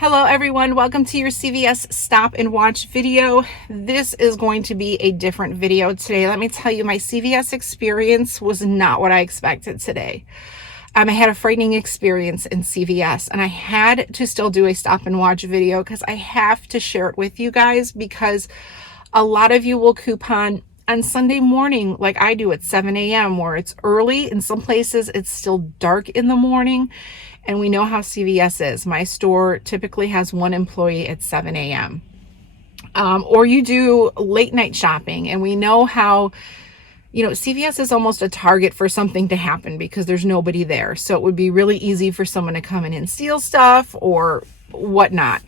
Hello everyone, welcome to your CVS Stop and Watch video. This is going to be a different video today. Let me tell you, my CVS experience was not what I expected today. I had a frightening experience in CVS and I had to still do a stop and watch video because I have to share it with you guys, because a lot of you will coupon on Sunday morning like I do at 7 a.m. where it's early. In some places it's still dark in the morning. And we know how CVS is. My store typically has one employee at 7 a.m. Or you do late night shopping. And we know how, CVS is almost a target for something to happen because there's nobody there. So it would be really easy for someone to come in and steal stuff or whatnot.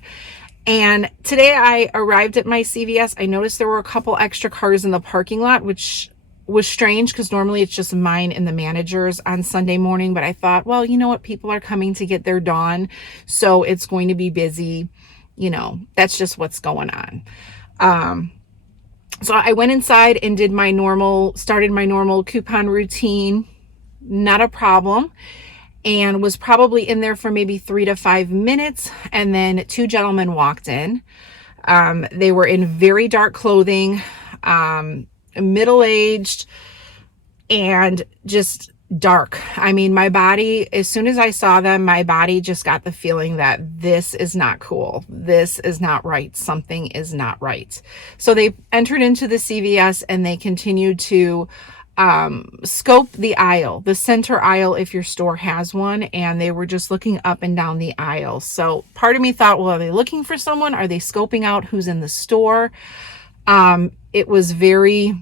And today I arrived at my CVS. I noticed there were a couple extra cars in the parking lot, which was strange because normally it's just mine and the managers on Sunday morning. But I thought, well, you know what? People are coming to get their dawn, so it's going to be busy. That's just what's going on. So I went inside and started my normal coupon routine. Not a problem. And was probably in there for maybe 3 to 5 minutes. And then two gentlemen walked in. They were in very dark clothing, middle-aged, and just dark. I mean, my body, as soon as I saw them, my body just got the feeling that this is not cool. This is not right. Something is not right. So they entered into the CVS and they continued to scope the aisle, the center aisle, if your store has one, and they were just looking up and down the aisle. So part of me thought, well, are they looking for someone? Are they scoping out who's in the store? It was very,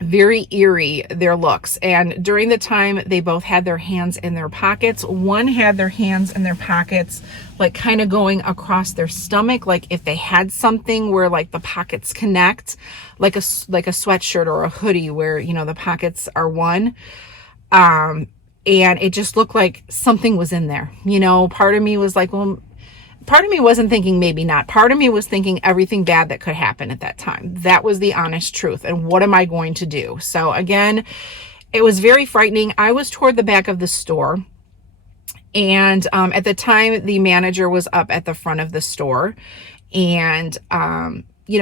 very eerie, their looks. And during the time, they both had their hands in their pockets. One had their hands in their pockets, like kind of going across their stomach, like if they had something where like the pockets connect, like a sweatshirt or a hoodie where, the pockets are one. And it just looked like something was in there. Part of me was like, well, part of me wasn't thinking maybe not. Part of me was thinking everything bad that could happen at that time. That was the honest truth. And what am I going to do? So again, it was very frightening. I was toward the back of the store. And at the time, the manager was up at the front of the store. And,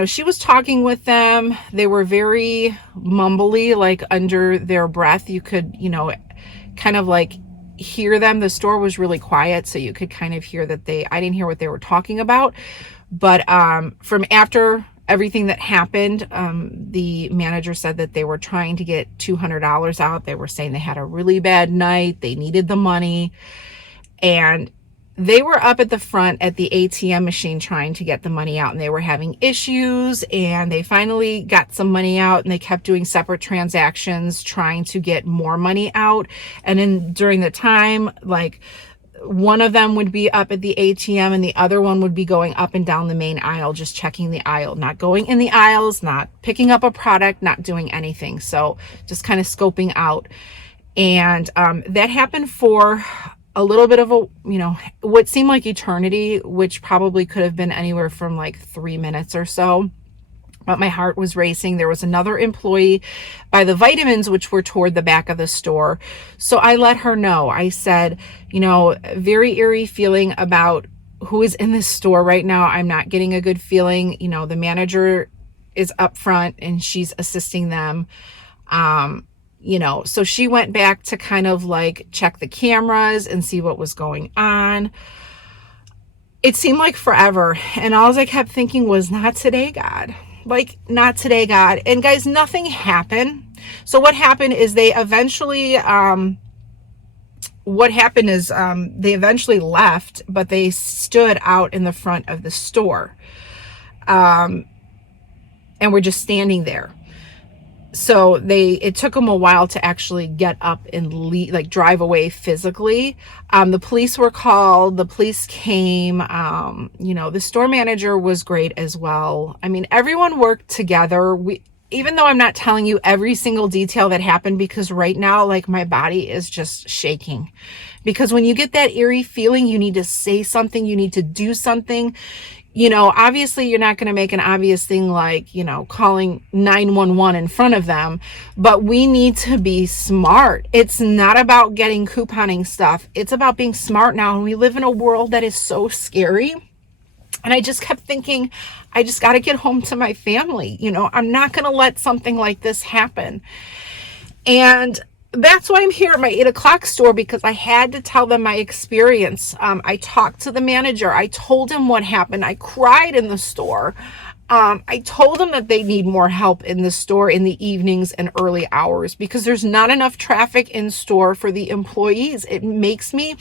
she was talking with them. They were very mumbly, like under their breath. You could, kind of like hear them. The store was really quiet, so you could kind of hear that I didn't hear what they were talking about. But from after everything that happened, the manager said that they were trying to get $200 out. They were saying they had a really bad night. They needed the money. And they were up at the front at the ATM machine trying to get the money out, and they were having issues, and they finally got some money out, and they kept doing separate transactions trying to get more money out. And then during the time, like, one of them would be up at the ATM and the other one would be going up and down the main aisle, just checking the aisle, not going in the aisles, not picking up a product, not doing anything. So just kind of scoping out. And that happened for a little bit of what seemed like eternity, which probably could have been anywhere from like 3 minutes or so. But my heart was racing. There was another employee by the vitamins, which were toward the back of the store. So I let her know. I said, very eerie feeling about who is in this store right now. I'm not getting a good feeling. The manager is up front and she's assisting them. So she went back to kind of like check the cameras and see what was going on. It seemed like forever. And all I kept thinking was, not today, God. Like, not today, God. And guys, nothing happened. So what happened is they eventually left, but they stood out in the front of the store. And were just standing there. So it took them a while to actually get up and drive away physically. The police were called, the police came, the store manager was great as well. I mean, everyone worked together. even though I'm not telling you every single detail that happened, because right now, like, my body is just shaking. Because when you get that eerie feeling, you need to say something, you need to do something. You know, obviously you're not going to make an obvious thing like, you know, calling 911 in front of them, but we need to be smart. It's not about getting couponing stuff. It's about being smart now. And we live in a world that is so scary. And I just kept thinking, I just got to get home to my family. You know, I'm not going to let something like this happen. And that's why I'm here at my 8 o'clock store, because I had to tell them my experience. I talked to the manager. I told him what happened. I cried in the store. I told them that they need more help in the store in the evenings and early hours, because there's not enough traffic in store for the employees. It makes me,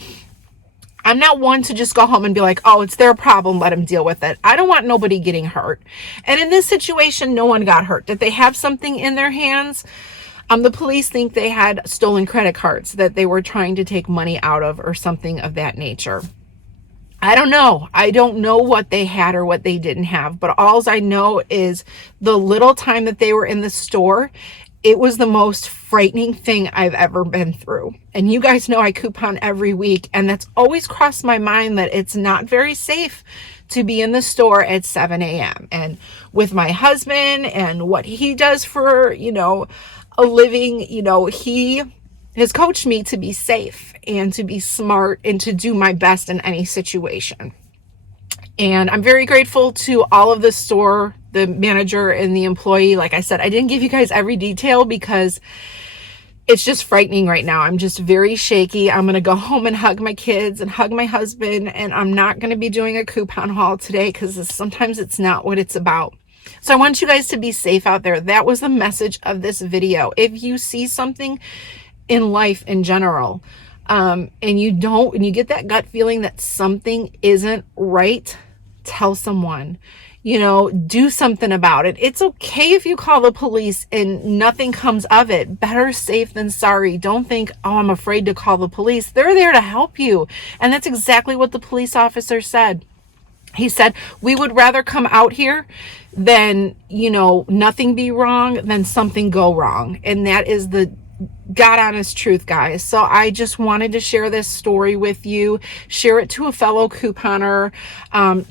I'm not one to just go home and be like, oh, it's their problem, let them deal with it. I don't want nobody getting hurt. And in this situation, no one got hurt. Did they have something in their hands? The police think they had stolen credit cards that they were trying to take money out of, or something of that nature. I don't know. I don't know what they had or what they didn't have, but all I know is the little time that they were in the store, it was the most frightening thing I've ever been through. And you guys know I coupon every week, and that's always crossed my mind that it's not very safe to be in the store at 7 a.m. And with my husband and what he does for, you know, a living, you know, he has coached me to be safe and to be smart and to do my best in any situation. And I'm very grateful to all of the store, the manager and the employee. Like I said, I didn't give you guys every detail because it's just frightening right now. I'm just very shaky. I'm going to go home and hug my kids and hug my husband. And I'm not going to be doing a coupon haul today, because sometimes it's not what it's about. So I want you guys to be safe out there. That was the message of this video. If you see something in life in general, and you get that gut feeling that something isn't right, tell someone, you know, do something about it. It's okay if you call the police and nothing comes of it. Better safe than sorry. Don't think, oh, I'm afraid to call the police. They're there to help you. And that's exactly what the police officer said. He said, we would rather come out here than, you know, nothing be wrong than something go wrong. And that is the God honest truth, guys. So I just wanted to share this story with you. Share it to a fellow couponer.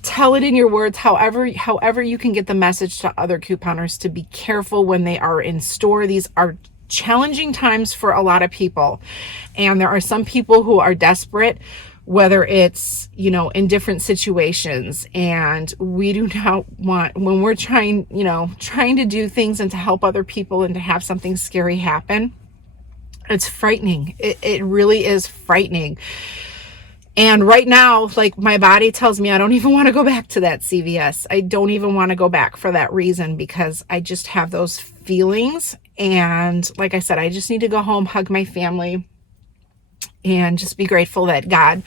Tell it in your words, however you can get the message to other couponers to be careful when they are in store. These are challenging times for a lot of people. And there are some people who are desperate, whether it's, you know, in different situations. And we do not want, when we're trying to do things and to help other people and to have something scary happen, it's frightening. It really is frightening. And right now, like, my body tells me I don't even want to go back to that CVS. I don't even want to go back for that reason, because I just have those feelings. And like I said, I just need to go home, hug my family, and just be grateful that God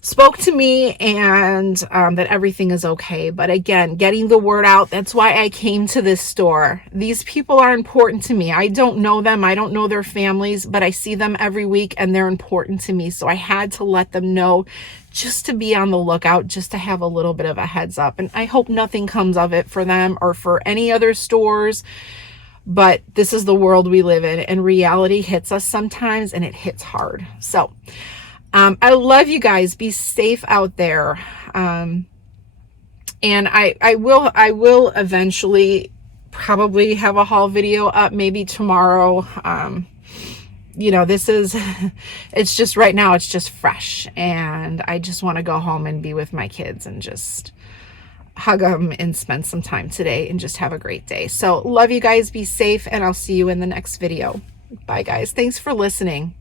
spoke to me and that everything is okay. But again, getting the word out, that's why I came to this store. These people are important to me. I don't know them. I don't know their families, but I see them every week and they're important to me. So I had to let them know, just to be on the lookout, just to have a little bit of a heads up. And I hope nothing comes of it for them or for any other stores. But this is the world we live in, and reality hits us sometimes, and it hits hard. So I love you guys. Be safe out there. And I will eventually probably have a haul video up, maybe tomorrow. You know, it's just right now, it's just fresh, and I just want to go home and be with my kids and just hug them and spend some time today and just have a great day. So love you guys. Be safe, and I'll see you in the next video. Bye guys. Thanks for listening.